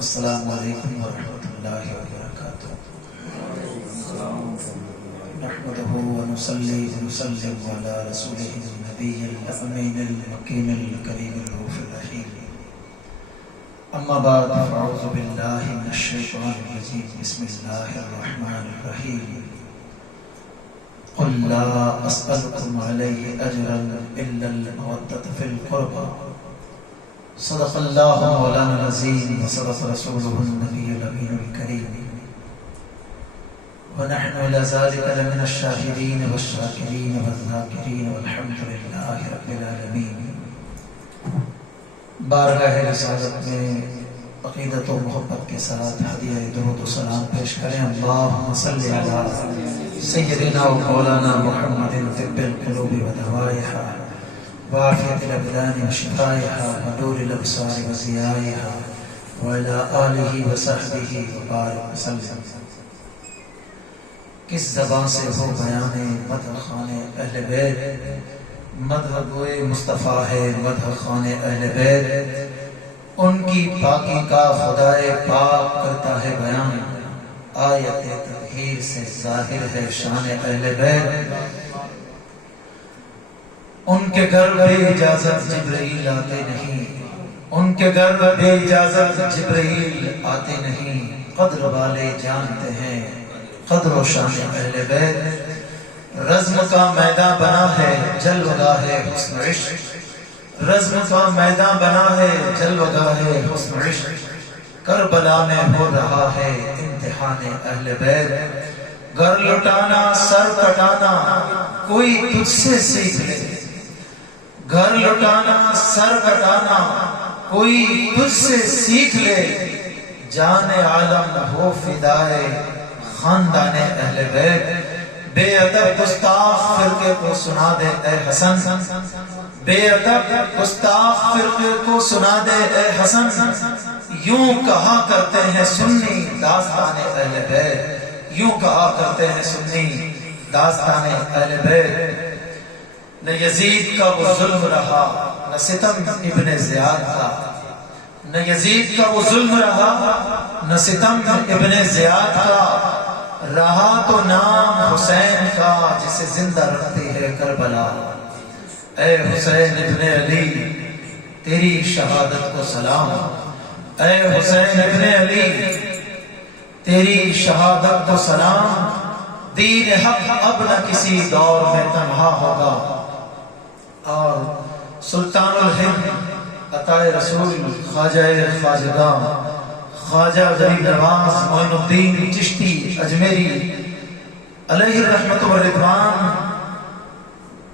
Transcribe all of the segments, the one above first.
السلام علیکم ورحمۃ اللہ وبرکاتہ۔ نحمده ونصلي ونسلم على رسوله النبي الأمين المكين الكريم الرؤوف الرحيم، أما بعد فأعوذ بالله من الشيطان الرجيم، بسم الله الرحمن الرحيم۔ قل لا أسألكم عليه أجرا إلا المودة في القربى، صدق اللہ مولانا العظیم وصدق رسولہ النبی الامین الکریم، ونحن إلى ذلك لمن الشاہدین والشاکرین والذاکرین والحمد للہ رب العالمین۔ بارگاہ رسالت میں عقیدت و محبت کے ساتھ ہدیہ درود و سلام پیش کریں۔ اللہم صلی علی سیدنا و مولانا محمد طب القلوب و دوائها وعافیت الابدان و شفائها ونور الابصار و ضیائها وعلی آلہ و صحبہ وبارک وسلم۔ کس زبان سے ہو بیان مدح خان اہل بیت، مدح گوئے مصطفیٰ ہے مدح خان اہل بیت، ان کی پاکی کا خدائے پاک کرتا ہے بیان، آیت تطہیر سے ظاہر ہے شان اہل بیت۔ ان کے گھر بے اجازت جبرائیل آتے نہیں، ان کے گھر بے اجازت جبرائیل آتے نہیں، قدر والے جانتے ہیں قدر و شان اہل بیت۔ رزم کا میدان بنا ہے جلوگاہ حسن عشق، رزم کا میدان بنا ہے جلوگاہ حسن عشق، کربلا میں ہو رہا ہے امتحان اہل بیت۔ گھر لٹانا سر کٹانا کوئی تجھ سے سیکھ لے، گھر لٹانا سر کٹانا کوئی تجھ سے سیکھ لے، جان عالم ہو فدائے خاندان اہل بیت۔ بے ادب گستاخ فرقے کو سنا دے اے حسن، بے ادب گستاخ فرقے کو سنا دے اے حسن، یوں کہا کرتے ہیں سنی داستان اہل بیت، یوں کہا کرتے ہیں سنی داستان اہل بیت۔ نہ یزید کا وہ ظلم رہا نہ ستم ابن زیاد کا، نہ یزید کا وہ ظلم رہا نہ ستم ابن زیاد کا، رہا تو نام حسین کا جسے زندہ رکھتی ہے کربلا۔ اے حسین ابن علی تیری شہادت کو سلام، اے حسین ابن علی تیری شہادت کو سلام، دین حق اب نہ کسی دور میں تنہا ہوگا، اور سلطان الہند عطائے رسول خواجہ خواجگاں خواجہ غریب نواز معین الدین چشتی اجمیری علیہ الرحمت والرضوان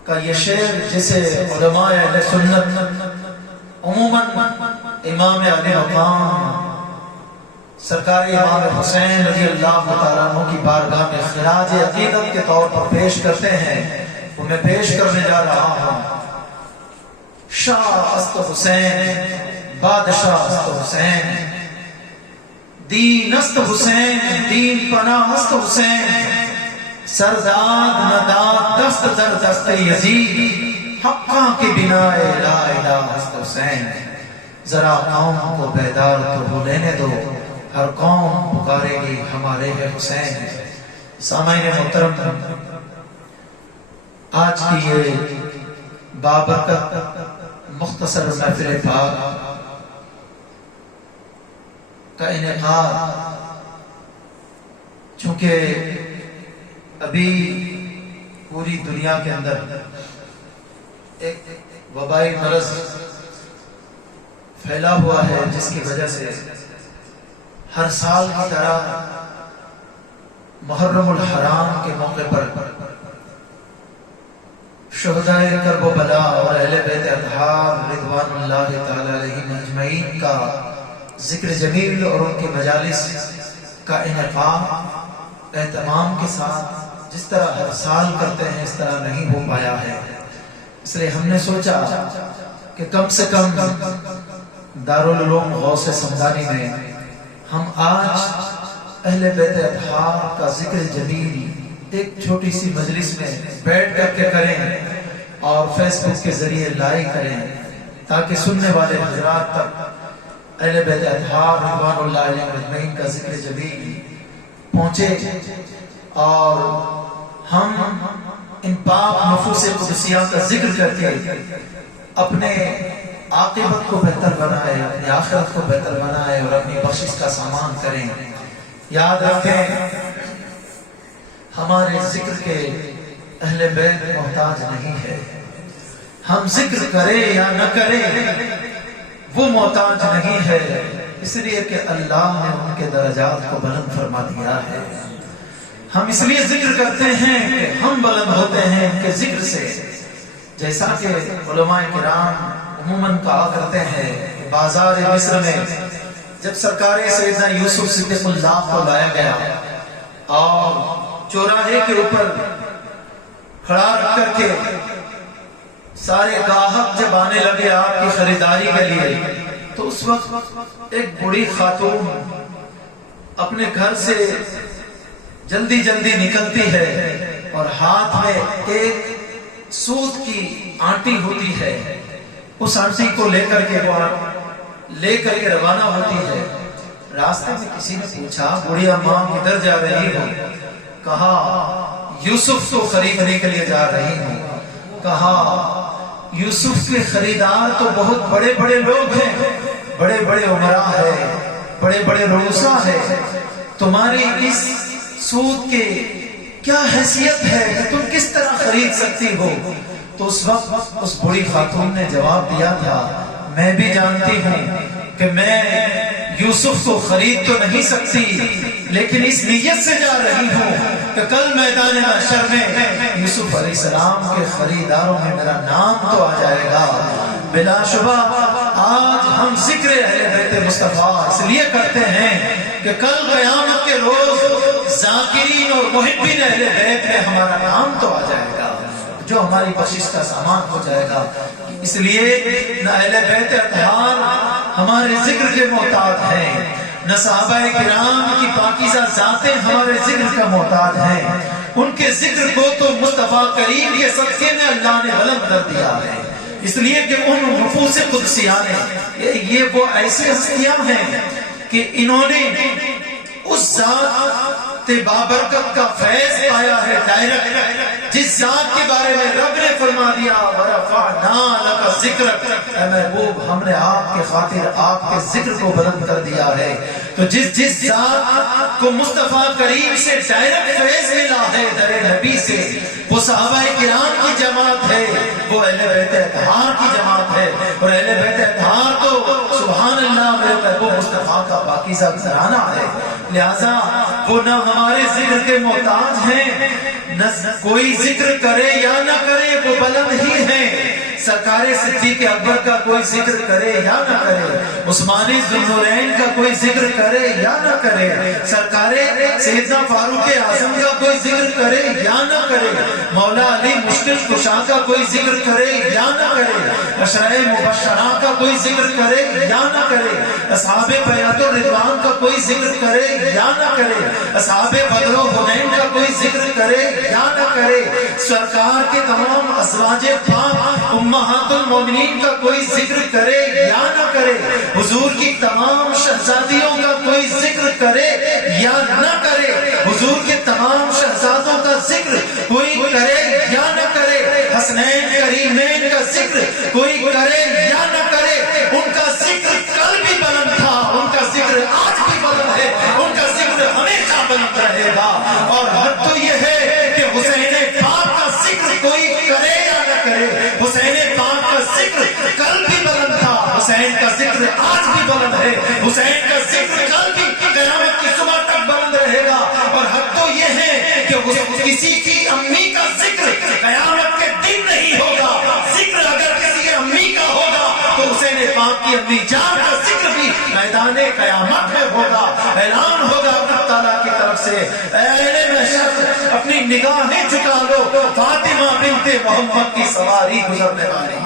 کا یہ شعر، جسے علماء اہل سنت عموماً امام علی مقام سرکار امام حسین رضی اللہ تعالیٰ عنہ کی بارگاہ میں خراج عقیدت کے طور پر پیش کرتے ہیں، وہ میں پیش کرنے جا رہا ہوں۔ شاہ است حسین بادشاہ است حسین، دین است حسین دین پناہ است حسین، سرداد نداد دست در دست یزید، حقاں کی بنا لا الہ است حسین۔ ذرا قوم کو بیدار تو ہو لینے دو، ہر قوم پکارے گی ہمارے ہے حسین۔ سامعین محترم، آج کی یہ بابرکت مختصر محفل پاک کا انعقاد، چونکہ ابھی پوری دنیا کے اندر ایک وبائی مرض پھیلا ہوا ہے، جس کی وجہ سے ہر سال کی طرح محرم الحرام کے موقع پر شہدائے کرب و بلا اور اہل بیت اطہار رضوان اللہ تعالی علیہم اجمعین کا ذکر جمیل اور ان کی مجالس کا انعقاد اہتمام کے ساتھ جس طرح ہر سال کرتے ہیں اس طرح نہیں ہو پایا ہے، اس لیے ہم نے سوچا کہ کم سے کم دارالعلوم غوث سمدانی میں ہم آج اہل بیت اطہار کا ذکر جمیل ایک چھوٹی سی مجلس میں بیٹھ کر کے کریں اور فیس بک کے ذریعے لائیو کریں، تاکہ سننے والے حضرات تک اہل بیت اطہار رضوان اللہ علیہ اجمعین کا ذکر جلیل پہنچے اور ہم ان پاک نفوس قدسیہ کا ذکر کر کے اپنے عاقبت کو بہتر بنائے، اپنی آخرت کو بہتر بنائے اور اپنی بخشش کا سامان کریں۔ یاد رکھیں ہمارے ذکر کے اہل بیت محتاج نہیں ہے، ہم ذکر کریں یا نہ کریں وہ محتاج نہیں ہے، اس لیے کہ اللہ نے ان کے درجات کو بلند فرما دیا ہے۔ ہم اس لیے ذکر کرتے ہیں کہ ہم بلند ہوتے ہیں ان کے ذکر سے، جیسا کہ علماء کرام عموماً کہا کرتے ہیں کہ بازار مصر میں جب سرکار سیدنا یوسف صدیق اللہ کو لایا گیا اور چوراہے کے اوپر کھڑا رکھ کر کے سارے گاہک جب آنے لگے آپ کی خریداری کے لیے، تو اس وقت ایک بڑی خاتون اپنے گھر سے جلدی جلدی نکلتی ہے اور ہاتھ میں ایک سوت کی آنٹی ہوتی ہے، اس آنٹی کو لے کر کے روانہ ہوتی ہے۔ راستے میں کسی نے پوچھا بوڑھی اماں کدھر جا رہی ہو؟ کہا یوسف کو خریدنے کے لیے جا رہی ہوں۔ کہا یوسف کے خریدار تو بہت بڑے بڑے لوگ ہیں، بڑے بڑے عمراء ہیں، بڑے بڑے رؤساء ہیں، تمہاری اس سود کے کیا حیثیت ہے کہ تم کس طرح خرید سکتی ہو؟ تو اس وقت اس بڑی خاتون نے جواب دیا تھا میں بھی جانتی ہوں کہ میں یوسف کو خرید تو نہیں سکتی، لیکن اس نیت سے جا رہی ہوں کہ کل میدان محشر میں یوسف علیہ السلام کے خریداروں میں میرا نام تو آ جائے گا۔ بلا شبہ آج ہم ذکر اہل بیت مصطفیٰ اس لیے کرتے ہیں کہ کل قیامت کے روز ذاکرین اور محبین اہل بیت میں ہمارا نام تو آ جائے گا، جو ہماری بخشش کا سامان ہو جائے گا۔ اس لیے نہ اہل بیت اطہار ہمارے ذکر کے محتاج ہیں، نہ صحابہ کرام کی پاکیزہ ذاتیں ہمارے ذکر کا محتاج ہیں، ان کے ذکر کو تو مصطفیٰ کریم کے صدقے میں اللہ نے بلند کر دیا ہے، اس لیے کہ ان نفوس قدسیہ نے یہ وہ ایسے ہستیاں ہیں کہ انہوں نے اس ذات بابرکت کا فیض پایا ہے ڈائریکٹ، جس ذات کے بارے میں رب نے فرما دیا وَرَفَعْنَا لَكَ ذِكْرَكَ، اے محبوب ہم نے آپ کے خاطر آپ کے ذکر کو بلند کر دیا ہے۔ تو جس ذات کو مصطفیٰ کریم سے ڈائریکٹ فیض ملا ہے در نبی سے، وہ صحابہ کرام کی جماعت ہے، وہ اہل بیت اطہار کی جماعت ہے، اور اہل بیت اطہار تو سبحان اللہ میرے محبوب مصطفیٰ کا پاکیزہ گھرانہ ہے، لہذا وہ نہ ہمارے ذکر کے محتاج ہیں، نہ کوئی ذکر کرے یا نہ کرے وہ بلند ہی ہیں۔ سرکار صدیق اکبر کا کوئی ذکر کرے یا نہ کرے، عثمانی ذوالنورین کا کوئی ذکر کرے یا نہ کرے، سرکار سیدنا فاروق اعظم کا کوئی ذکر کرے یا نہ کرے، مولا علی مشکل کشا کا کوئی ذکر کرے یا نہ کرے، عشرہ مبشرہ کا کوئی ذکر کرے یا نہ کرے، اصحاب بیعت الرضوان کا کوئی ذکر کرے یا نہ کرے، اصحاب بدر و حنین کا کوئی ذکر کرے یا نہ کرے، سرکار کے تمام ازواج پاک امہات المومنین کا کوئی ذکر کرے یا نہ کرے، حضور کی تمام شہزادیوں کا کوئی ذکر کرے یا نہ کرے، حضور کے تمام شہزادوں کا ذکر کوئی کرے یا نہ کرے، حسنین کریمین کا ذکر کوئی کرے یا نہ کرے، ان کا ذکر کل بھی بلند تھا، ان کا ذکر آج بھی بلند ہے، ان کا ذکر ہمیشہ بلند رہے گا۔ اور حد تو یہ ہے کہ حسین پاک کا ذکر کوئی کرے یا نہ کرے، حسین پاک کا ذکر کل بھی بلند تھا، حسین کا ذکر آج بھی بلند ہے، حسین کا ذکر کل بھی قیامت کی صبح تک بلند رہے گا۔ اور حد تو یہ ہے کہ کسی کی امی کا ذکر قیامت کے دن نہیں ہوگا، ذکر اگر کسی امی کا ہوگا تو حسین پاک کی امی جان کا ذکر بھی میدان قیامت میں ہوگا، اعلان ہوگا اللہ تعالیٰ کی طرف سے اے اہل محشر اپنی نگاہیں جھکا لو، فاطمہ بنت محمد کی سواری گزرنے والی۔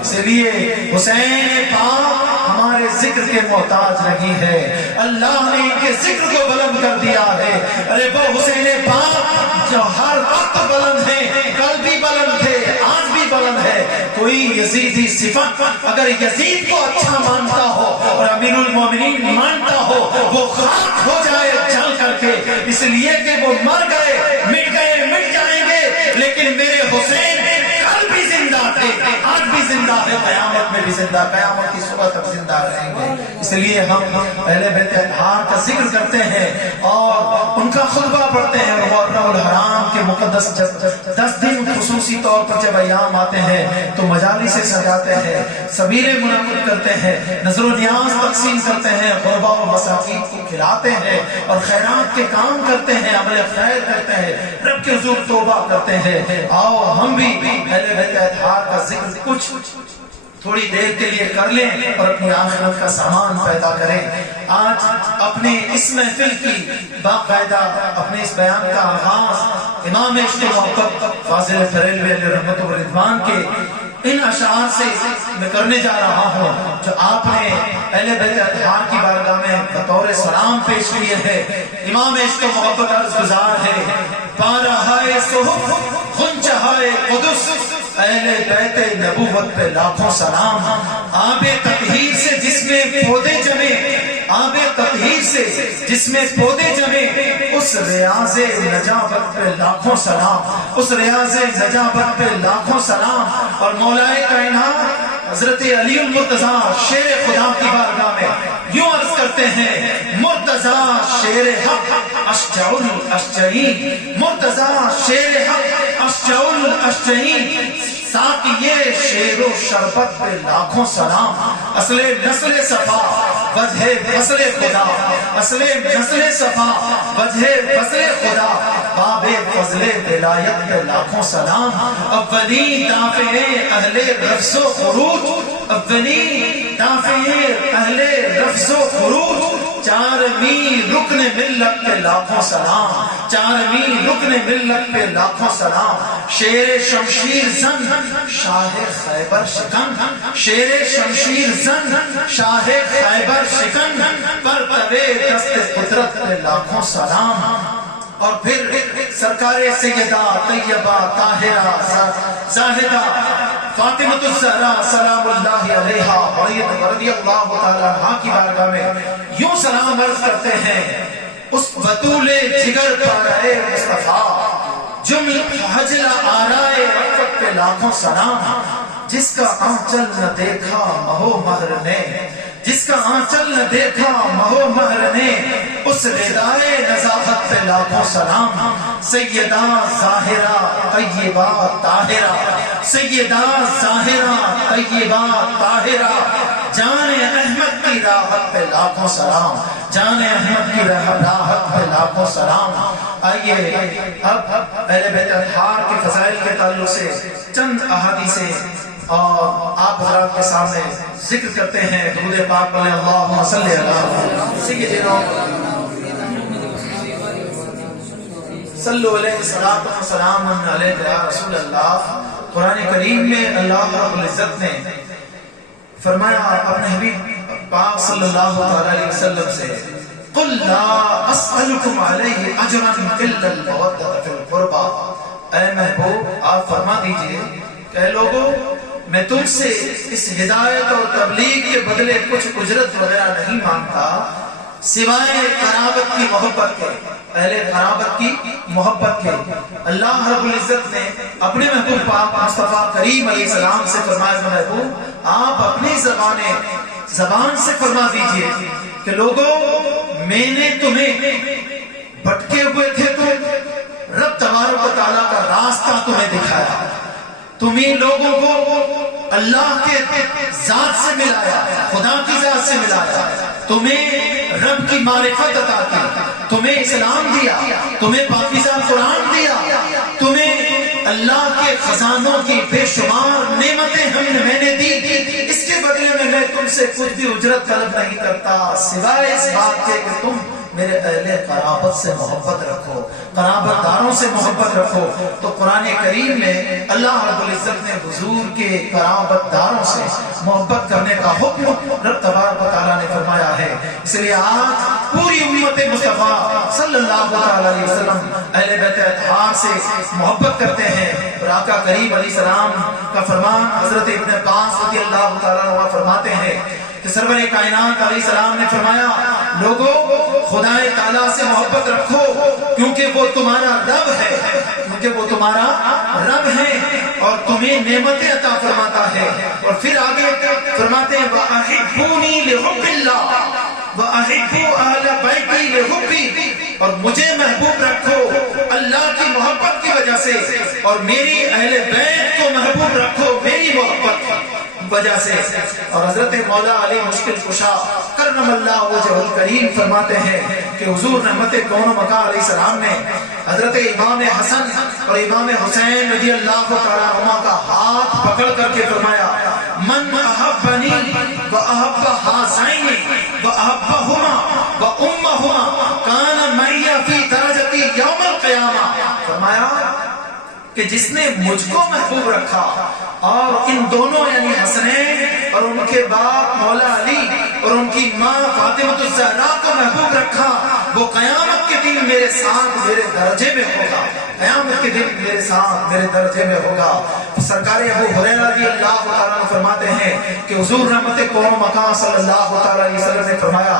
اس لیے حسین پاک ہمارے ذکر کے محتاج نہیں ہے، اللہ نے ان کے ذکر کو بلند کر دیا ہے۔ ارے وہ حسین پاک جو ہر وقت بلند ہیں، کل بھی بلند تھے، آج بھی بلند بلند ہے. کوئی یزیدی صفت اگر یزید کو اچھا مانتا ہو اور امیر المومنین مانتا ہو، وہ خاک ہو جائے جل کر کے، اس لیے کہ وہ مر گئے، مٹ جائیں گے، لیکن میرے حسین کل بھی زندہ تھے، آج بھی زندہ ہے، قیامت میں بھی زندہ، قیامت کی صبح تک زندہ رہیں گے. اس لیے ہم اہل بیت اطہار کا ذکر کرتے ہیں اور ان کا خطبہ پڑھتے ہیں. اور محرم الحرام کے مقدس 10 دن خصوصی طور پر جب ایام آتے ہیں تو مجالس سے سجاتے ہیں، سبیلے منعقد کرتے ہیں، نظر و نیاز تقسیم کرتے ہیں، غربا و مساکین کو کھلاتے ہیں اور خیرات کے کام کرتے ہیں، عمل خیر کرتے ہیں، رب کے حضور توبہ کرتے ہیں. آؤ ہم بھی اہل بیت اطہار کا ذکر کچھ تھوڑی دیر کے لیے کر لیں اور اپنی آخرت کا سامان پیدا کریں. آج اپنے اس محفل کی باقاعدہ اپنے اس بیان کا آغاز امام عشق محبت فاضل بریلوی علیہ رحمت و رضوان کے ان اشعار سے میں کرنے جا رہا ہوں جو آپ نے اہل بیت اطہار کی بارگاہ میں بطور سلام پیش کیے ہیں. امام عشق محبت عرض گزار ہے: پارہائے صحف غنچہائے قدس، اہل بیت نبوت پہ لاکھوں سلام. آب تطہیر سے جس میں پودے جمے، آب تطہیر سے جس میں پودے جمے، اس ریاض نجابت پہ لاکھوں سلام، اس ریاض نجابت پہ لاکھوں سلام. اور مولا کائنات حضرت علی المرتضیٰ شیر خدا کی بارگاہ میں یوں عرض کرتے ہیں: مرتضیٰ شیر حق اشجع الاشجعین، مرتضیٰ شیر حق اشجع الاشجعین، ساقیے شیر و شربت پہ لاکھوں سلام. اصل نسل صفا وجہ فضل خدا، اصل نسل صفا وجہ فضل خدا، باب فضل ولایت پہ لاکھوں سلام. اولین دافع اہل رفض و خروج، اولین دافع اہل رفض و خروج، چارویں رکن ملت پہ لاکھوں سلام، چارویں رکن ملت پہ لاکھوں سلام. شیر شمشیر زن شاہ خیبر شکن، شیر شمشیر زن شاہ خیبر شکن، پر تبے دست قدرت پہ لاکھوں سلام. اور پھر سرکار سیدہ طیبہ طاہرہ زاہدہ فاطمۃ الزہرا سلام اللہ علیہا رضی اللہ تعالی عنہا کی بارگاہ میں یوں سلام عرض کرتے ہیں: اس بطول جگر پر اے مصطفیٰ، جمل حجل آرائے رفت پہ لاکھوں سلام. جس کا آنچل نہ دیکھا مہو مہر نے، جس کا آنچل نہ دیکھا مہو مہر نے، اس ردائے نزاکت پہ لاکھوں سلام. سیدہ ظاہرہ طیبہ طاہرہ، سیدہ ظاہرہ طیبہ طاہرہ، جان احمد کی راحت پہ لاکھوں سلام، جان احمد کی راحت پہ لاکھوں سلام. آئیے اب اہل بیت اطہار کے فضائل کے تعلق سے چند احادیثیں اور آپ حضرات کے سامنے ذکر کرتے ہیں. درود پاک پڑھیں: اللہم صلی علی سیدنا صلو علیہ الصلوۃ والسلام علیک یا رسول اللہ. قرآن کریم میں اللہ رب العزت نے فرمایا اپنے حبیب پاک صلی اللہ علیہ وسلم سے: قل لا اسألکم علیہ اجرا الا المودۃ فی القربى. اے محبوب آپ فرما دیجئے کہ اے لوگوں، میں تم سے اس ہدایت اور تبلیغ کے بدلے کچھ اجرت وغیرہ نہیں مانگتا سوائے قرابت کی محبت کے، اہل قرابت کی محبت کے. اللہ رب العزت نے اپنے محبوب پاک مصطفیٰ کریم علیہ السلام سے فرمایا: محبوب آپ اپنی زبان سے فرما دیجئے کہ لوگوں، میں نے تمہیں بھٹکے ہوئے تھے تو رب تبارک و تعالیٰ کا راستہ تمہیں دکھایا، تمہیں لوگوں کو اللہ کے ذات سے ملایا، خدا کی ذات سے ملایا، تمہیں رب کی معرفت عطا کی، تمہیں اسلام دیا، تمہیں پاکیزہ قرآن دیا، تمہیں اللہ کے خزانوں کی بے شمار نعمتیں میں نے دی. اس کے بدلے میں تم سے کچھ بھی اجرت طلب نہیں کرتا سوائے اس بات کے کہ تم میرے اہل قرابت سے محبت رکھو، قرابت داروں سے محبت رکھو. تو قرآن کریم میں اللہ رب العزت نے حضور کے قرابت داروں سے محبت کرنے کا حکم رب تبارک و تعالیٰ نے فرمایا ہے. اس لیے آج پوری امت مصطفیٰ صلی اللہ علیہ وسلم اہل بیت اطہار سے محبت کرتے ہیں. اور آقا کریم علیہ السلام کا فرمان حضرت ابن عباس رضی اللہ تعالیٰ عنہ فرماتے ہیں کہ سرور کائنات علیہ السلام نے فرمایا لوگو خدا تعالیٰ سے محبت رکھو کیونکہ وہ تمہارا رب ہے، کیونکہ وہ تمہارا رب ہے اور تمہیں نعمتیں عطا فرماتا ہے. اور پھر آگے فرماتے ہیں وَأَحِبُّونِي لِحُبِّ اللَّهِ وَأَحِبُّوا أَهْلَ بَيْتِي لِحُبِّي، اور مجھے محبوب رکھو اللہ کی محبت کی وجہ سے اور میری اہل بیت کو محبوب رکھو میری محبت کی وجہ سے. اور حضرت مولا علی مشکل کشا کرم اللہ وجہ الکریم فرماتے ہیں کہ حضور رحمت کون و مکان علیہ السلام نے حضرت امام حسن اور امام حسین رضی اللہ تعالیٰ عنہ کا ہاتھ پکڑ کر کے فرمایا من احبنی و احب حاسین و احبہما و امہما کان معی فی درجتی یوم القیامہ. فرمایا کہ جس نے مجھ کو محبوب رکھا اور ان دونوں یعنی حسنین اور ان کے باپ مولا علی اور ان کی ماں فاطمہ الزہرا کو محبوب رکھا وہ قیامت کے دن میرے ساتھ میرے درجے میں ہوگا، قیامت کے دن میرے ساتھ میرے درجے میں ہوگا. سرکار ابو ہریرہ رضی اللہ تعالیٰ عنہ فرماتے ہیں کہ حضور رحمت کون و مکان صلی اللہ تعالیٰ علیہ وسلم نے فرمایا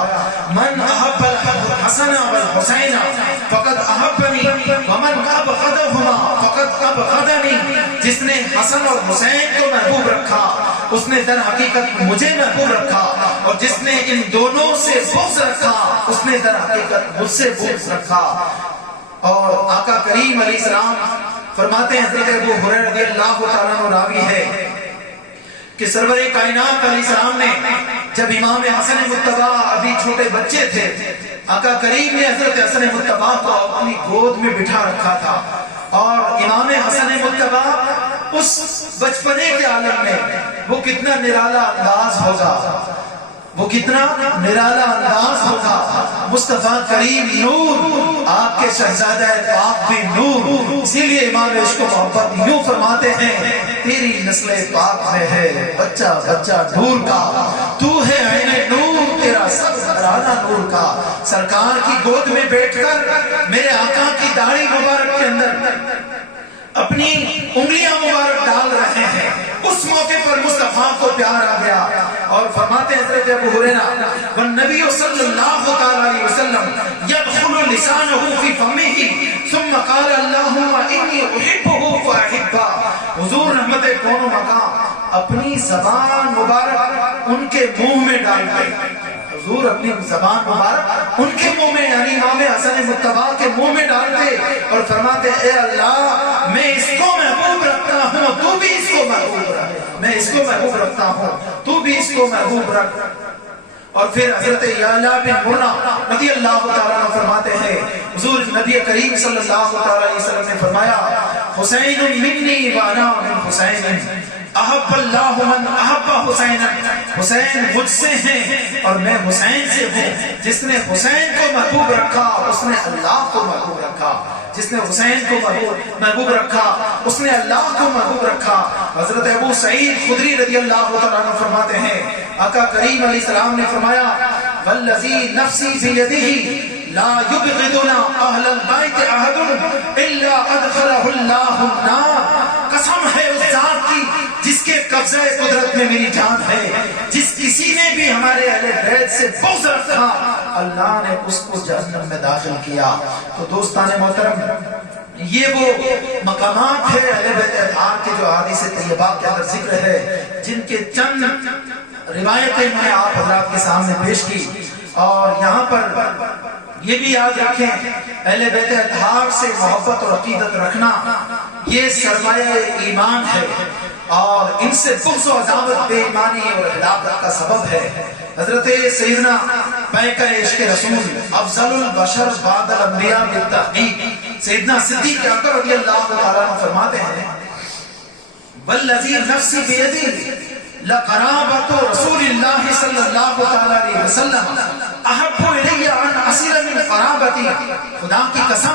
من احب الحسن والحسین فقد احبنی ومن ابغضہما فقد ابغضنی. جس نے حسن اور حسین کو محبوب رکھا اس نے در حقیقت مجھے محبوب رکھا اور جس نے ان دونوں سے بغض رکھا اس نے در حقیقت مجھ سے بغض رکھا. اور آقا کریم علیہ السلام فرماتے ہیں حضرت ابو ہریرہ رضی اللہ تعالیٰ عنہ راوی ہے کہ سرور کائنات علیہ السلام نے جب امام حسن مجتبی ابھی چھوٹے بچے تھے آقا کریم نے حضرت حسن مجتبی کو اپنی گود میں بٹھا رکھا تھا اور امام حسن مجتبی اس بچپنے کے عالم میں وہ کتنا نرالا انداز ہوگا، وہ کتنا نرالا انداز ہوگا. مصطفیٰ کریم نور، آپ کے شہزادہ پاک بھی نور. اسی لیے امام عشق و محبت یوں فرماتے ہیں تیری نسل پاک میں ہے بچہ بچہ نور کا، تو ہے عین نور تیرا سب گھرانہ نور کا. سرکار کی گود میں بیٹھ کر میرے آقا کی داڑھی مبارک کے اندر اپنی انگلیاں مبارک ڈال رہے ہیں. اس موقع پر مصطفیٰ کو پیار آ گیا اور فرماتے ہیں حضرت ابو ہریرہ والنبی صلی اللہ علیہ وسلم يدخل لسانه في فمه ثم قال اللهم انی احبه فاحبا. حضور رحمت کون و مقام اپنی زبان مبارک ان کے منہ میں ڈال گئے. حضور اپنی زبان مبارک ان کے منہ میں یعنی امام حسن مجتبی کے منہ میں ڈالتے اور فرماتے اے اللہ میں اس کو محبوب رکھتا ہوں تو بھی اس کو محبوب رکھ، میں اس کو محبوب رکھتا ہوں تو بھی اس کو محبوب رکھ. اور پھر حضرت یعلا بن مرہ رضی اللہ تعالیٰ عنہ فرماتے ہیں حضور نبی کریم صلی اللہ علیہ وسلم نے فرمایا حسین منی وانا من حسین احب اللہ من احب حسین. حسین مجھ سے ہیں اور میں حسین سے ہوں. جس نے حسین کو محبوب رکھا اس نے اللہ کو محبوب رکھا، جس نے حسین کو محبوب رکھا اس نے اللہ کو محبوب رکھا. حضرت ابو سعید خدری رضی اللہ تعالیٰ عنہ فرماتے ہیں آقا کریم علیہ السلام نے فرمایا والذی نفسی بیدہ لا یبغضنا اہل البیت احد الا ادخلہ اللہ النار. قسم ہے اس ذات کی جس کے قبضہ قدرت میں میری جان ہے، جس کسی نے بھی ہمارے اہل بیت سے بغض رکھا اللہ نے اس کو جہنم میں داخل کیا. تو دوستان محترم یہ وہ مقامات ہے اہل بیت اطہار کے جو احادیث طیبہ کے اندر ذکر ہے جن کے چند روایتیں میں نے آپ حضرات کے سامنے پیش کی. اور یہاں پر یہ بھی یاد رکھیں اہل بیت اطہار سے محبت اور عقیدت رکھنا یہ سرمایہ ایمان ہے اور ان سے بغض و عداوت بے ایمانی اور ہلاکت کا سبب ہے. حضرت سیدنا پیکہ عشق رسول افضل البشر بعد الانبیاء بالتحقیق سیدنا صدیق اکبر رضی اللہ تعالیٰ عنہ فرماتے ہیں والذی نفسی بیدہ لقرابت رسول اللہ صلی اللہ علیہ وسلم احب الی ان اصل من قرابت دیا، خدا کی قسم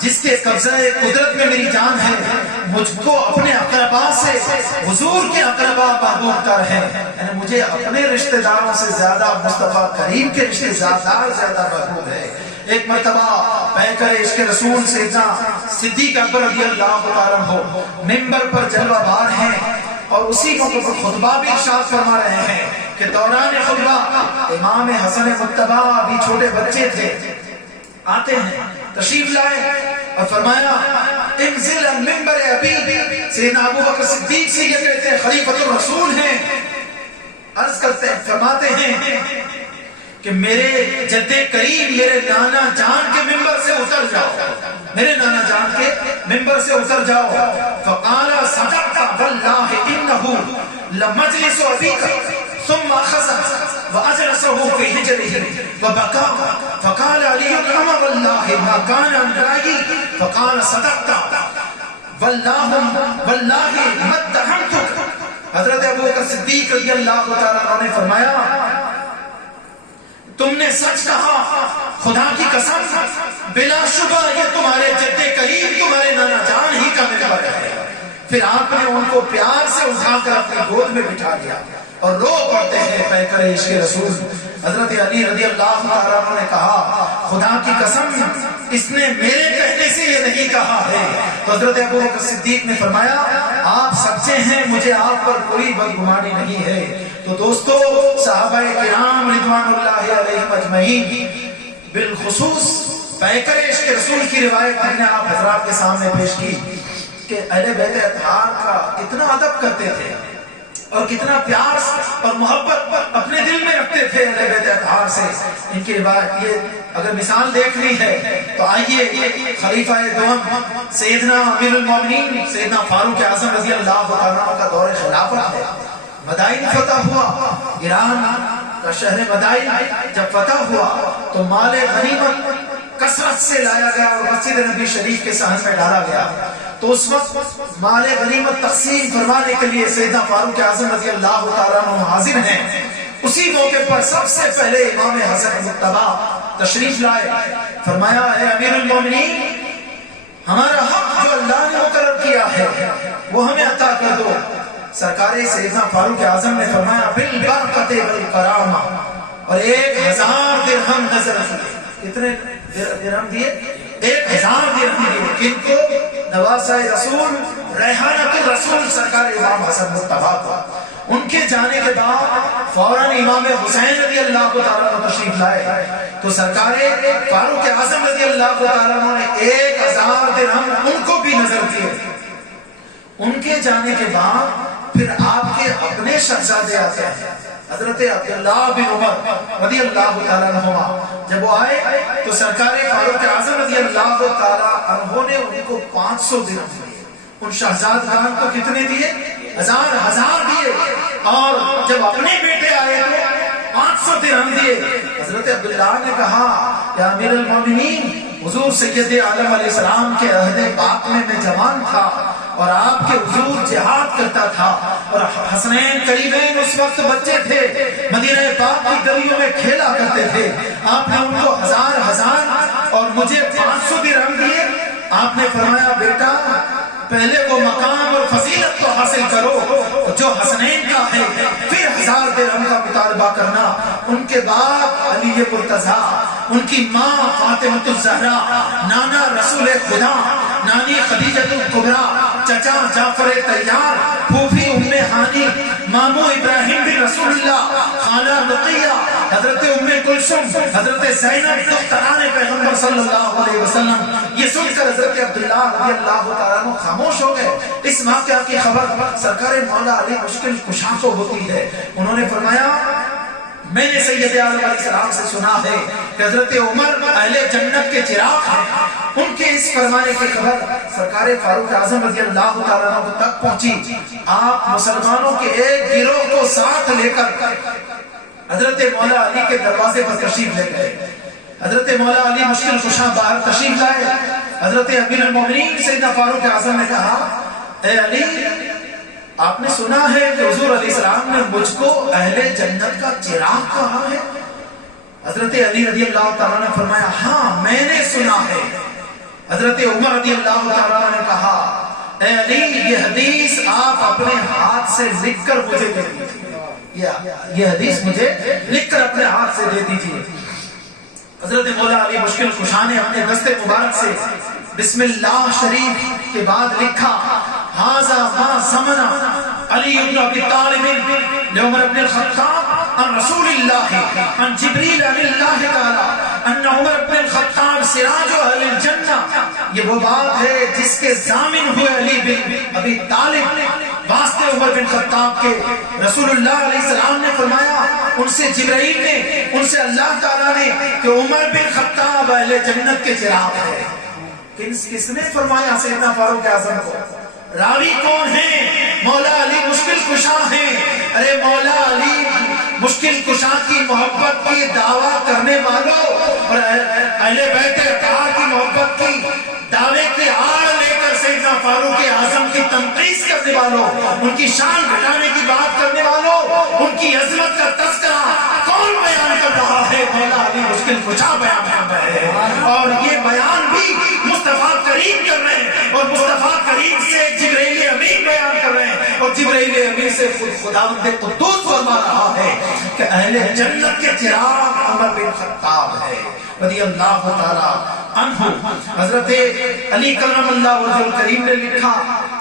جس کے قبضہ قدرت میں میری جان ہے، مجھ کو اپنے اقربا سے حضور کے اقربا محبوب کر ہے، یعنی مجھے اپنے رشتہ داروں سے زیادہ مصطفیٰ کریم کے رشتہ دار زیادہ محبوب ہے۔ ایک مرتبہ پیکر عشق رسول سیدنا صدیق اکبر رضی اللہ تعالیٰ عنہ منبر پر جلوہ بار ہیں، اور اسی موقع پر خطبہ بھی ارشاد فرما رہے ہیں کہ دوران خطبہ امام حسن مجتبی بھی چھوٹے بچے تھے، آتے ہیں تشریف لائے اور فرمایا انزل منبر ابی، سیدنا ابو بکر صدیق سے یہ کہتے ہیں خلیفۃ الرسول ہیں، عرض کرتے ہیں فرماتے ہیں کہ میرے جد کریم میرے نانا جان کے منبر سے اتر جاؤ، میرے نانا جان کے منبر سے اتر جاؤ۔ فقال صدقت واللہ انہ لمجلس ابیک، ثم اخذ واجلسه في حجره وبكى فقال علی اما واللہ ما كان امرائی، فقال صدقت واللہ ما اتهمتک۔ حضرت ابو بکر صدیق رضی اللہ تعالیٰ عنہ نے فرمایا تم نے سچ کہا، خدا کی قسم بلا شبہ یہ تمہارے جد کریم تمہارے نانا جان ہی کا منبر ہے۔ پھر آپ نے ان کو پیار سے اٹھا کر اپنی گود میں بٹھا دیا اور رو پڑتے ہیں پیکر عشق رسول حضرت علی رضی اللہ تعالیٰ عنہ نے کہا خدا کی قسم اس نے میرے کہنے سے یہ نہیں کہا ہے۔ تو حضرت ابو بکر صدیق نے فرمایا آپ سچے ہیں، مجھے آپ پر کوئی بدگمانی نہیں ہے۔ تو دوستو صحابہ کرام رضوان اللہ علیہم اجمعین، بالخصوص پیکر عشق رسول کی روایت میں نے آپ حضرات کے سامنے پیش کی کہ اہل بیت اطہار کا کتنا ادب کرتے تھے اور کتنا پیار اور محبت اپنے دل میں رکھتے تھے اہل بیت اطہار سے۔ ان کی روایت یہ اگر مثال دیکھنی ہے تو آئیے خلیفہ دوم سیدنا امیر المومنین سیدنا فاروق اعظم رضی اللہ عنہ کا دور خلافت ہے، مدائن فتح ہوا، ایران کا شہر مدائن جب فتح ہوا تو مال غنیمت کثرت سے لایا گیا اور مسجد نبی شریف کے صحن میں ڈالا گیا۔ تو اس وقت مال غنیمت تقسیم فرمانے کے لیے سیدنا فاروق اعظم رضی اللہ تعالیٰ عنہ حاضر ہیں۔ اسی موقع پر سب سے پہلے امام حسن مجتبی تشریف لائے، فرمایا اے امیر المومنین ہمارا حق جو اللہ نے مقرر کیا ہے وہ ہمیں عطا کر دو۔ سرکار سیدنا فاروق اعظم نے فرمایا بالبرکت والکرامہ، اور 1000 درہم نظر دیے۔ کتنے درہم دیے؟ 1000 درہم دیے۔ کن کو؟ نواسہ رسول ریحانۃ الرسول سرکار امام حسن مجتبی کو۔ ان کے جانے کے بعد فوراً امام حسین رضی اللہ تعالیٰ عنہ تشریف لائے تو سرکار فاروق اعظم رضی اللہ تعالیٰ عنہ نے 1000 درہم ان کو بھی نظر دیے۔ ان کے جانے کے بعد پھر آپ کے اپنے شہزادے آتے ہیں، حضرت عبداللہ بن عمر رضی اللہ تعالیٰ عنہما۔ جب وہ آئے تو سرکار فاروق اعظم رضی اللہ تعالیٰ عنہ نے ان کو 500 درہم دیے۔ ان شہزادگان کو کتنے دیے؟ 1000 دیے، اور جب اپنے بیٹے آئے تو 500 درہم دیے۔ حضرت عبداللہ نے کہا یا امیر المومنین حضور سید عالم علیہ السلام کے عہد پاک میں جوان تھا اور آپ کے حضور جہاد کرتا تھا، اور حسنین قریبین اس وقت بچے تھے، مدینہ پاک کی گلیوں میں کھیلا کرتے تھے۔ آپ نے ان کو 1000 اور مجھے 500 درہم دیے۔ آپ نے فرمایا بیٹا پہلے وہ مقام اور فضیلت تو حاصل کرو جو حسنین کا ہے، پھر 1000 درہم کا مطالبہ کرنا۔ ان کے بعد علی مرتضیٰ، ان کی ماں فاطمہ الزہرا، نانا رسول خدا، نانی خدیجہ الکبریٰ، چچا جعفر طیار، پھوپھی ام ہانی، مامو ابراہیم بن رسول اللہ، خالہ رقیہ، حضرت ام کلثوم، حضرت زینب دختران پیغمبر صلی اللہ علیہ وسلم، یہ سن کر حضرت عبداللہ رضی اللہ تعالیٰ عنہ خاموش ہو گئے۔ اس واقعہ کی خبر سرکار مولا علی مشکل کشا کو ہوتی ہے۔ انہوں نے فرمایا میں نے سید عالم علیہ السلام سے سنا ہے کہ حضرت عمر اہل جنت کے چراغ ہیں۔ ان کے اس فرمانے کی خبر سرکار فاروق اعظم رضی اللہ تعالیٰ عنہ تک پہنچی۔ آپ مسلمانوں کے ایک گروہ کو ساتھ لے کر حضرت مولا علی کے دروازے پر تشریف لے گئے۔ حضرت مولا علی مشکل کشا باہر تشریف لائے۔ حضرت امیر المومنین سیدنا فاروق اعظم نے کہا اے علی آپ نے سنا ہے کہ حضور علیہ السلام نے مجھ کو اہل جنت کا چراغ کہا ہے؟ حضرت علی رضی اللہ تعالیٰ نے فرمایا ہاں میں نے سنا ہے. حضرت عمر رضی اللہ تعالیٰ نے کہا اے علی یہ حدیث آپ اپنے ہاتھ سے لکھ کر مجھے دے دیجیے، یہ حدیث مجھے لکھ کر اپنے ہاتھ سے دے دیجیے. حضرت مولا علی مشکل کشا نے اپنے دست مبارک سے بسم اللہ شریف کے بعد لکھا ھذا ما ضمن علی بن ابی طالب لعمر بن الخطاب عن رسول اللہ عن جبریل عن اللہ تعالی ان عمر بن الخطاب سراج اہل الجنہ. یہ وہ بات ہے جس کے ضامن ہوئے علی بن ابی طالب واسطے عمر بن خطاب کے. رسول اللہ علیہ السلام نے فرمایا ان سے جبرائیل نے ان سے اللہ تعالیٰ نے کہ عمر بن خطاب اہل جنت کے چراغ ہے. کس نے فرمایا؟ سیدنا فاروق اعظم کو. راوی کون ہیں؟ مولا علی مشکل کشا ہیں. ارے مولا علی مشکل کشا کی محبت کی دعویٰ کرنے والوں اور اہل بیت اطہار کی محبت کی دعوے کی آڑ لے کر سیدنا فاروق اعظم کی تنقیص کرنے والوں، ان کی شان گھٹانے کی بات کرنے والوں، ان کی عظمت کا تذکرہ کون بیان کر رہا ہے؟ مولا علی مشکل کشا بیان کر رہے ہیں. اور یہ بیان بھی مصطفیٰ کریم کر رہے ہیں اور مصطفیٰ کریم سے جبرائیل امین بیان کر رہے ہیں اور جبرائیل امین سے خداوند قدوس فرما رہا ہے کہ اہل جنت کے چراغ عمر بن خطاب ہے رضی اللہ تعالی عنہ. حضرت علی کرم اللہ وجہ الکریم نے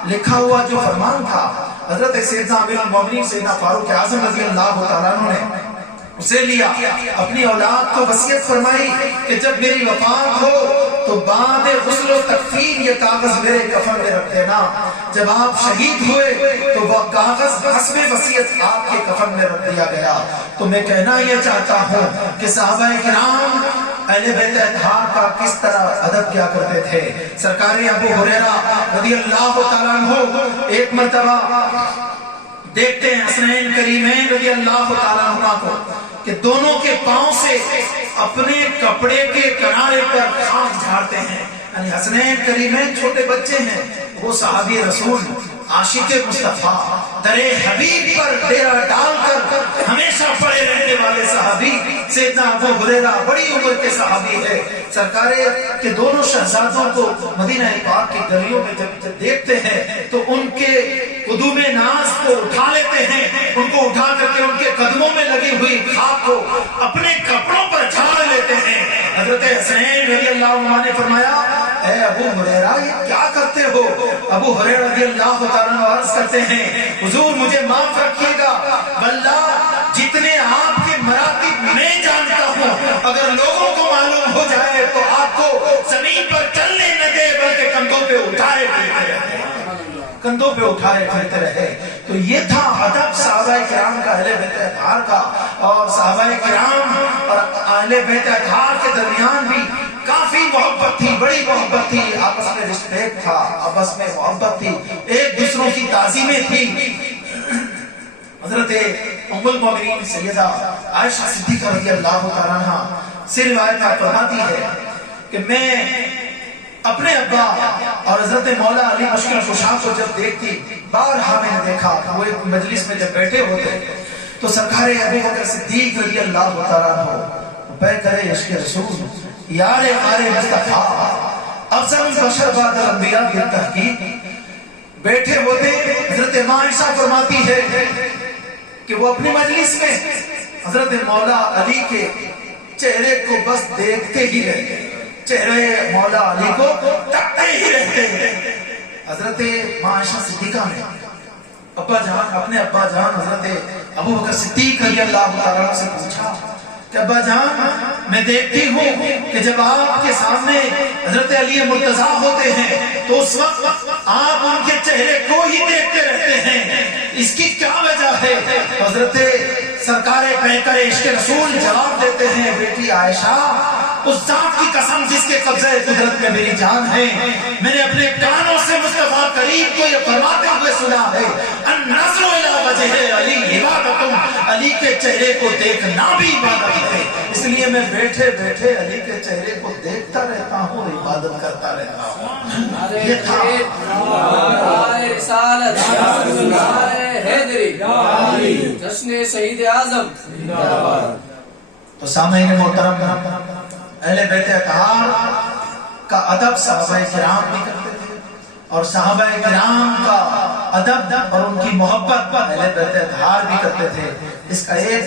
لکھا ہوا جو فرمان تھا حضرت سیدنا امیر المومنین سیدنا فاروق اعظم رضی اللہ تعالیٰ عنہ نے اسے لیا، اپنی اولاد کو وصیت فرمائی کہ جب میری وفات ہو تو بعد غسل و تکفین یہ کاغذ میرے کفن میں رکھ دینا. جب آپ شہید ہوئے تو وہ کاغذ حسب وصیت آپ کے کفن میں رکھ دیا گیا. تو میں کہنا یہ چاہتا ہوں کہ صحابہ کرام اہل بیت اطہار کا کس طرح ادب کیا کرتے تھے. سرکار ابو ہریرہ رضی اللہ تعالیٰ عنہ ایک مرتبہ دیکھتے ہیں حسنین کریمین رضی اللہ تعالیٰ عنہ کو کہ دونوں کے پاؤں سے اپنے کپڑے کے کنارے پر خاک جھاڑتے ہیں. یعنی حسنین کریمین چھوٹے بچے ہیں، وہ صحابی رسول عاشق مصطفیٰ در حبیب پر ڈیرا ڈال کر ہمیشہ پڑے رہنے والے صحابی سیدنا ابو ہریرہ بڑی عمر کے صحابی ہے. سرکار کے دونوں شہزادوں کو مدینہ پاک کی گلیوں میں جب دیکھتے ہیں تو ان کے قدوم ناز کو اٹھا لیتے ہیں، ان کو اٹھا کر کے ان کے قدموں میں لگی ہوئی خاک کو اپنے کپڑوں پر جھاڑ لیتے ہیں. حضرت حسین رضی اللہ عنہ نے فرمایا اے ابو ہریرہ یہ کیا کرتے ہو؟ ابو ہریرہ رضی اللہ تعالیٰ عنہ عرض کرتے ہیں حضور مجھے معاف رکھیے گا، واللہ جتنے آپ کے مراتب میں جانتا ہوں اگر لوگوں کو معلوم ہو جائے تو آپ کو زمین پر چلنے نہ دے بلکہ کندھوں پہ اٹھائے پھرتے رہے. تو یہ تھا ادب صحابہ کرام کا اہل بیت اطہار کا. اور صحابہ کرام اور اہل بیت اطہار کے درمیان بھی کافی محبت تھی، بڑی محبت تھی، آپس میں رسپیکٹ تھا، آپس میں محبت تھی، ایک دوسروں کی تعظیمیں تھی. حضرت ام المومنین سیدہ عائشہ صدیقہ رضی اللہ تعالیٰ عنہ سے روایت فرماتی ہے کہ میں اپنے ابا اور حضرت مولا علی مشکل کشا کو جب دیکھتی، بارہا میں نے دیکھا وہ ایک مجلس میں جب بیٹھے ہوتے تو سرکار ابو بکر صدیق رضی اللہ تعالیٰ عنہ پہ کرے عشق رسول یار آرے مصطفیٰ افضل البشر بعد الانبیاء بالتحقیق بیٹھے ہوتے. حضرت عائشہ فرماتی ہے کہ وہ اپنی مجلس میں حضرت مولا علی کے چہرے کو بس دیکھتے ہی رہتے، چہرے مولا علی کو تکتے ہی رہتے ہیں. حضرت عائشہ صدیقہ نے اپنے ابا جان حضرت ابو بکر صدیق رضی اللہ تعالیٰ عنہ سے پوچھا کہ ابا جان میں دیکھتی ہوں کہ جب آپ کے سامنے حضرت علی مرتضیٰ ہوتے ہیں تو اس وقت آپ ان کے چہرے کو ہی دیکھتے رہتے ہیں، اس کی کیا وجہ ہے؟ حضرت سرکار پیکر عشق رسول جواب دیتے ہیں بیٹی عائشہ اس ذات کی قسم جس کے قبضہ قدرت میں میری جان ہے، میں نے اپنے کانوں سے مصطفیٰ کریم کو یہ فرماتے ہوئے سنا ہے النظر الی وجہ علی عبادت، علی کے چہرے کو دیکھنا بھی عبادت ہے. اس لیے میں بیٹھے بیٹھے علی کے چہرے کو دیکھتا رہتا ہوں، عبادت کرتا رہتا ہوں. یہ تھا رسالت حیدری جشن شہید اعظم. تو سامعین محترم، اہل بیت اطہار کا ادب صحابہ کرام بھی کرتے تھے، اور صحابہ کرام کا ادب اور ان کی محبت اہل بیت اطہار بھی کرتے تھے۔ اس کا ایک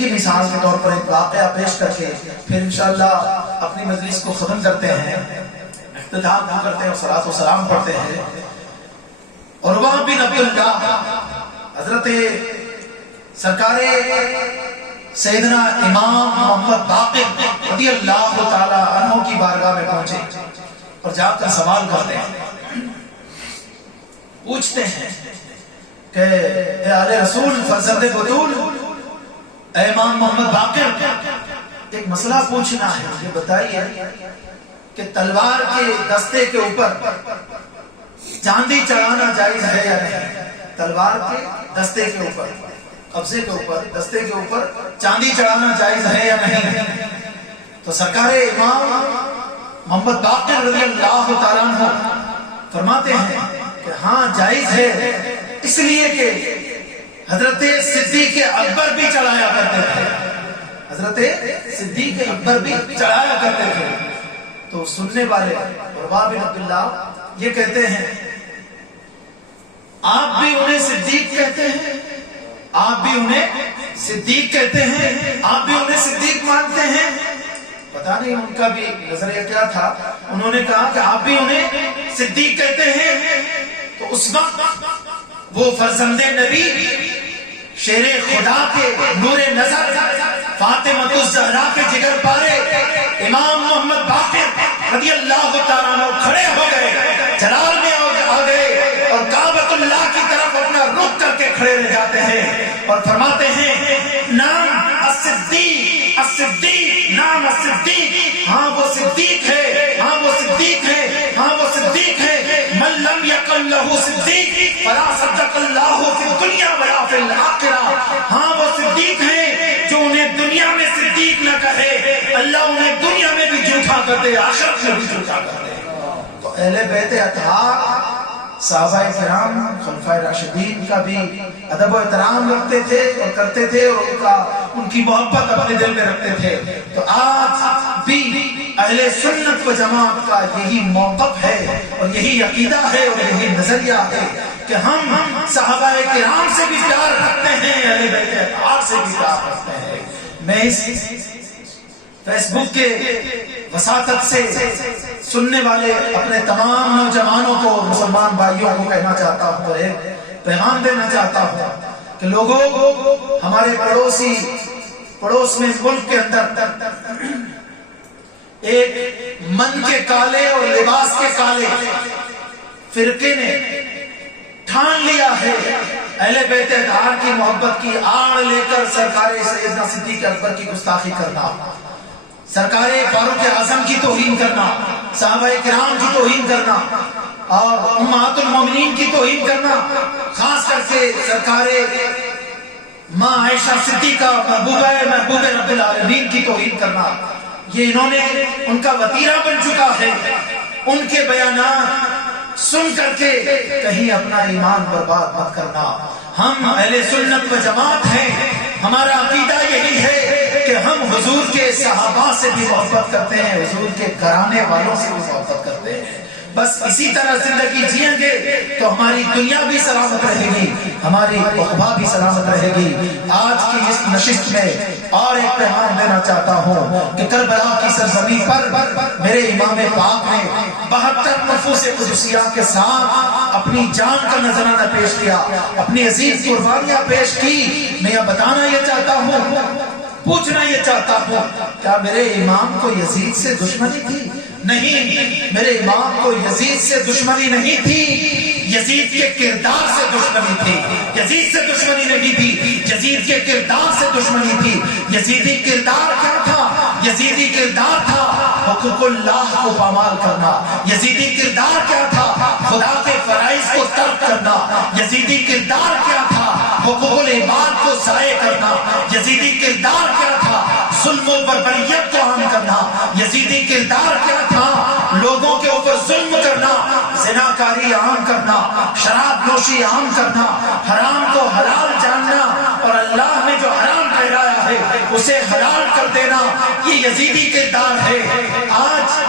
ہی مثال کے طور پر ایک واقعہ پیش کر کے پھر انشاءاللہ اپنی مجلس کو ختم کرتے ہیں، اختتام کرتے ہیں اور صلاۃ و سلام پڑھتے ہیں۔ عروہ بن عبداللہ حضرت سرکار سیدنا امام محمد باقر رضی اللہ تعالی عنہ کی بارگاہ میں پہنچے اور جا کر سوال کرتے ہیں، پوچھتے ہیں کہ اے آل رسول فرزند بطول، اے امام محمد باقر، ایک مسئلہ پوچھنا ہے، یہ بتائیے کہ تلوار کے دستے کے اوپر چاندی چڑھانا جائز ہے یا نہیں؟ تلوار کے دستے کے اوپر، قبضے کے اوپر، دستے کے اوپر چاندی چڑھانا جائز ہے یا نہیں؟ تو سرکار امام محمد باقر رضی اللہ تعالیٰ عنہ فرماتے ہیں کہ ہاں جائز ہے، اس لیے کہ حضرت صدیق اکبر بھی چڑھایا کرتے تھے، حضرت صدیق اکبر بھی چڑھایا کرتے تھے۔ تو سننے والے عروہ بن عبداللہ یہ کہتے ہیں، آپ بھی انہیں صدیق کہتے ہیں، آپ بھی انہیں صدیق کہتے ہیں، آپ بھی انہیں صدیق مانتے ہیں؟ پتہ نہیں ان کا بھی نظریہ کیا تھا، انہوں نے کہا کہ آپ بھی انہیں صدیق کہتے ہیں۔ تو اس وقت وہ فرزند نبی، شیر خدا کے نور نظر، فاطمہ الزہرا کے جگر پارے امام محمد باقر رضی اللہ تعالیٰ عنہ کھڑے ہو گئے، جلال میں آ گئے اور کعبۃ اللہ کی طرف اپنا رخ کر کے کھڑے رہ جاتے ہیں اور فرماتے ہیں، نام الصدیق، الصدیق، نام الصدیق، ہاں وہ صدیق ہے، ہاں وہ صدیق ہے، ہاں وہ صدیق ہے، من لم یقل لہ صدیق فلا صدق اللہ فی الدنیا ولا فی الآخرہ، ہاں وہ صدیق ہے جو انہیں دنیا میں صدیق نہ کہے، اللہ انہیں دنیا میں بھی جھوٹا کر دے، آخرت میں بھی جھوٹا کر دے۔ تو اہل بیت اطہار صحابہ کرام خلفائے راشدین کا بھی ادب و احترام رکھتے تھے اور کرتے تھے، اور ان کی محبت اپنے دل میں رکھتے تھے۔ تو آج بھی اہل سنت و جماعت کا یہی موقف ہے اور یہی عقیدہ ہے اور یہی نظریہ ہے کہ ہم صحابہ کرام سے بھی پیار رکھتے ہیں، اہل بیت اطہار سے بھی پیار رکھتے ہیں۔ میں اس فیس بک کے وساطت سے سننے والے اپنے تمام نوجوانوں کو، مسلمان بھائیوں کو کہنا چاہتا ہوں اور ایک پیغام دینا چاہتا ہوں کہ لوگوں، ہمارے پڑوس میں ملک کے اندر ایک من کے کالے اور لباس کے کالے فرقے نے ٹھان لیا ہے اہل بیت اطہار کی محبت کی آڑ لے کر سرکار سیدنا صدیق اکبر کی گستاخی کرنا، سرکار فاروق اعظم کی توہین کرنا، صحابہ کرام کی توہین کرنا اور امہات المومنین کی توہین کرنا، خاص کر کے سرکار ماں عائشہ صدیقہ محبوب رب العالمین کی توہین کرنا، یہ انہوں نے ان کا وتیرہ بن چکا ہے۔ ان کے بیانات سن کر کے کہیں اپنا ایمان برباد مت کرنا۔ ہم اہل سنت و جماعت ہیں، ہمارا عقیدہ یہی ہے کہ ہم حضور کے صحابہ سے بھی محبت کرتے ہیں، حضور کے گھرانے والوں سے بھی محبت کرتے ہیں۔ بس اسی طرح زندگی جئیں گے تو ہماری دنیا بھی سلامت رہے گی، ہماری عقبہ بھی سلامت رہے گی۔ آج کی اس نشست میں اور ایک پیغام دینا چاہتا ہوں کہ کربلا کی سرزمین پر میرے امام پاک نے 72 نفوس قدسیہ کے ساتھ اپنی جان کا نذرانہ پیش کیا، اپنی عزیز قربانیاں پیش کی۔ میں یہ بتانا یہ چاہتا ہوں، پوچھنا یہ چاہتا ہوں، کیا میرے امام کو یزید سے دشمنی تھی؟ نہیں، میرے امام کو یزید سے دشمنی نہیں تھی، یزید کے کردار سے دشمنی تھی۔ یزید سے دشمنی نہیں تھی، یزید کے کردار سے دشمنی تھی۔ یزیدی کردار کیا تھا؟ یزیدی کردار تھا حقوق اللہ کو پامال کرنا۔ یزیدی کردار کیا تھا؟ خدا کے فرائض کو ترک کرنا۔ یزیدی کردار کیا تھا؟ حقوق العباد کو ضائع کرنا۔ یزیدی کردار کیا تھا؟ ظلم و بربریت کو عام کرنا۔ یزیدی کردار کیا تھا؟ لوگوں کے اوپر ظلم کرنا، زناکاری عام کرنا، شراب نوشی عام کرنا، حرام کو حلال جاننا اور اللہ نے جو حرام ٹھہرایا ہے اسے حلال کر دینا، یہ یزیدی کردار ہے۔ آج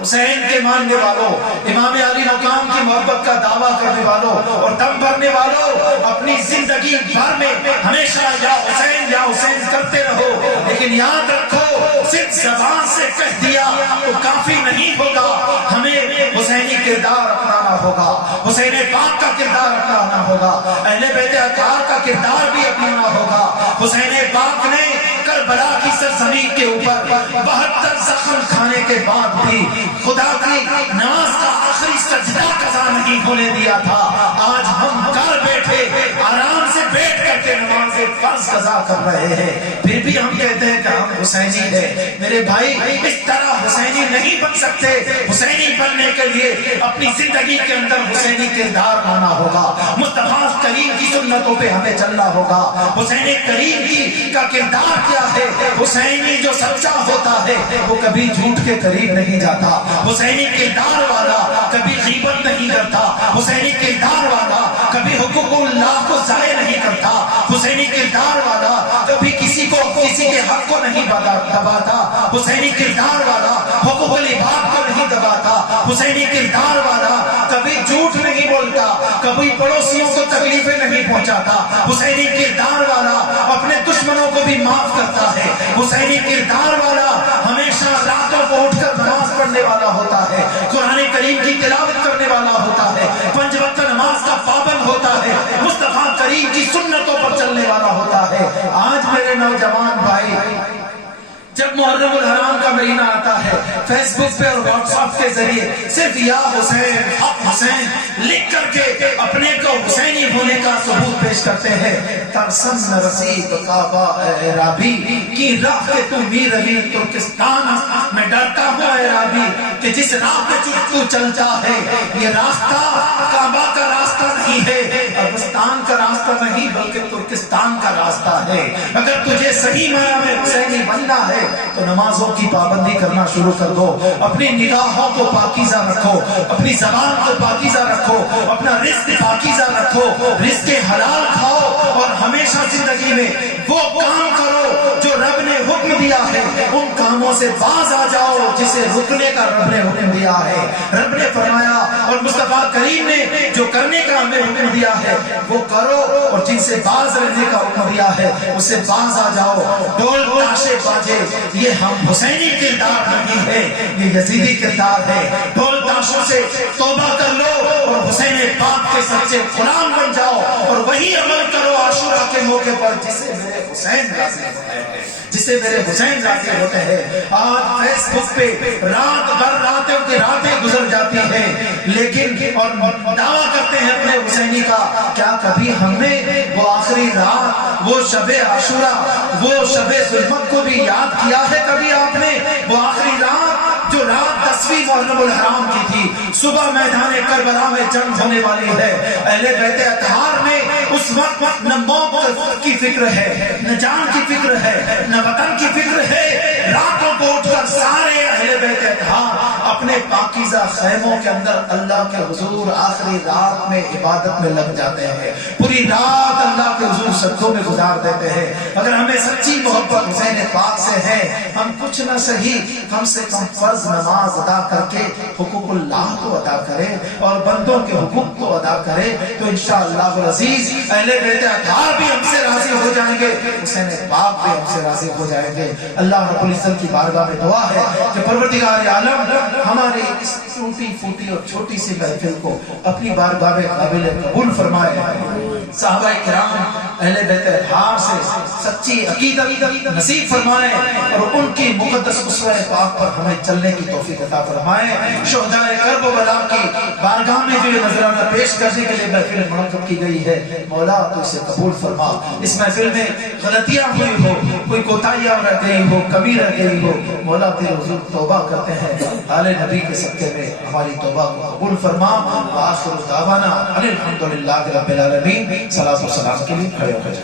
حسین کے ماننے والوں، امام علی مقام کی محبت کا دعویٰ کرنے والوں اور دم بھرنے والوں اپنی زندگی بھر میں ہمیشہ یا حسین کرتے رہو، لیکن یاد رکھو صرف زبان سے کہہ دیا تو کافی نہیں ہوگا، ہمیں حسینی کردار اپنانا ہوگا، حسین پاک کا کردار اپنانا ہوگا، اہل بیت اطہار کا کردار بھی اپنانا ہوگا۔ حسین پاک نے کربلا کی سرزمین کے اوپر 72 زخم کھانے کے بعد بھی خدا کی نماز کا آخری سجدہ قضا نہیں ہونے دیا تھا۔ آج ہم گھر بیٹھے آرام سے بیٹھ کر کے نماز فرض قضا کر رہے ہیں، پھر بھی ہم کہتے ہیں کہ ہم حسینی ہیں۔ میرے بھائی اس طرح حسینی نہیں بن سکتے، حسینی بننے کے لیے اپنی زندگی کے اندر حسینی کردار لانا ہوگا، مصطفیٰ کریم کی سنتوں پہ ہمیں چلنا ہوگا۔ حسین کریم کی کا کردار کیا ہے؟ حسینی جو سچا ہوتا ہے وہ کبھی جھوٹ کے قریب نہیں جاتا، حسینی کردار والا کبھی غیبت نہیں کرتا، حسینی کردار والا کبھی حقوق اللہ کو ضائع نہیں کرتا، حسینی کردار والا کبھی کسی کے حق کو نہیں دباتا، حسینی کردار والا حقوق العباد کو نہیں دباتا، حسینی کردار والا کبھی جھوٹ نہیں بولتا، کبھی پڑوسیوں کو تکلیفیں نہیں پہنچاتا، حسینی کردار والا اپنے دشمنوں کو بھی معاف کرتا ہے، حسینی کردار والا ہمیشہ راتوں کو اٹھ کر نماز پڑھنے والا ہوتا ہے، قرآن کریم کی تلاوت کرنے والا ہوتا ہے، 5 وقت نماز کا پابند ہوتا ہے، مصطفیٰ کریم کی سنتوں پر چلنے والا ہوتا ہے۔ آج میرے نوجوان بھائی جب محرم الحرام کا مہینہ آتا ہے فیس بک پہ اور واٹس ایپ کے ذریعے صرف یا حسین حق حسین لکھ کر کے اپنے کو حسینی ہونے کا ثبوت پیش کرتے ہیں۔ ترسم رسید کعبہ عرابی کی راہ کے تو میر علی ترکستان، میں ڈرتا ہوں عرابی کہ جس راہ پہ تو چلتا ہے یہ راستہ کعبہ کا راستہ نہیں ہے، افغانستان کا راستہ نہیں بلکہ ترکستان کا راستہ ہے۔ اگر تجھے صحیح معنی میں حسینی بننا ہے تو نمازوں کی پابندی کرنا شروع کر دو، اپنی نگاہوں کو پاکیزہ رکھو، اپنی زبان کو پاکیزہ رکھو، اپنا رزق پاکیزہ رکھو، رزق حلال کھاؤ اور ہمیشہ زندگی میں وہ کام کرو جو رب نے حکم دیا ہے، ان کاموں سے باز آ جاؤ جسے رکنے کا رب نے حکم دیا ہے۔ رب نے فرمایا اور مصطفیٰ کریم نے جو کرنے کا ہمیں حکم دیا ہے وہ کرو، اور جن سے باز رہنے کا حکم دیا ہے اس سے باز آ جاؤ۔ ڈول تاشے باجے یہ ہم حسینی کردار نہیں ہے، یہ یزیدی کردار ہے۔ ڈھول تاشوں سے توبہ کر لو اور حسین پاک کے سچے غلام بن جاؤ، اور وہی عمل کرو عاشورہ کے موقع پر جسے میرے حسین راضی ہوتے ہیں، جسے میرے حسین راضی ہوتے ہیں۔ آج فیس بک پہ رات بھر راتوں کی راتیں گزر جاتی ہیں لیکن اور دعویٰ کرتے ہیں اپنے حسینی کا، کیا کبھی ہم نے وہ آخری رات، وہ شب عاشورہ، وہ شب ظلمت کو بھی یاد کیا ہے؟ کبھی آپ نے وہ آخری رات جو رات 10ویں محرم الحرام کی تھی، صبح میدان کربلا میں جنگ ہونے والی ہے، اہل بیت اطہار میں اس وقت نہ موت کی فکر ہے، نہ جان کی فکر ہے، نہ وطن کی فکر ہے، راتوں کو اٹھ کر سارے اہل بیت اطہار اپنے پاکیزہ خیموں کے اندر اللہ کے حضور آخری رات میں عبادت میں لگ جاتے ہیں، پوری رات اللہ کے حضور سجدوں میں گزار دیتے ہیں۔ اگر ہمیں سچی محبت حسین پاک سے ہے، ہم کچھ نہ صحیح کم سے کم فرض نماز ادا کر کے حقوق اللہ کو ادا کریں اور بندوں کے حقوق کو ادا کریں، تو انشاءاللہ العزیز اہل بیت اطہار بھی ہم سے راضی ہو جائیں گے، حسین پاک بھی ہم سے راضی ہو جائیں گے۔ اللہ رب العزت کی بارگاہ میں دعا ہے کہ پروردگار عالم ہماری اس ٹوٹی پھوٹی اور چھوٹی سی محفل کو اپنی بارگاہ میں قابل قبول فرمائے، صحابہ کرام اہل بیت اطہار سے سچی عقیدت نصیب فرمائے اور ان کی مقدس اسوہ پاک پر ہمیں چلنے کی توفیق عطا فرمائے۔ شہداء کرب و بلا کی بارگاہ میں جو یہ نذرانہ پیش کرنے کے لیے محفل منعقد کی گئی ہے، مولا تو اسے قبول فرما۔ اس محفل میں غلطیاں ہوئی ہو، کوئی کوتاہیاں رہ گئی ہو، کمی رہ گئی ہو، مولا تیرے حضور توبہ کرتے ہیں، آل نبی کے صدقے میں ہماری توبہ کو قبول فرما۔ آخر دعوانا الحمدللہ رب العالمین۔ صلاۃ و سلام کے لیے کھڑے ہو جائیں۔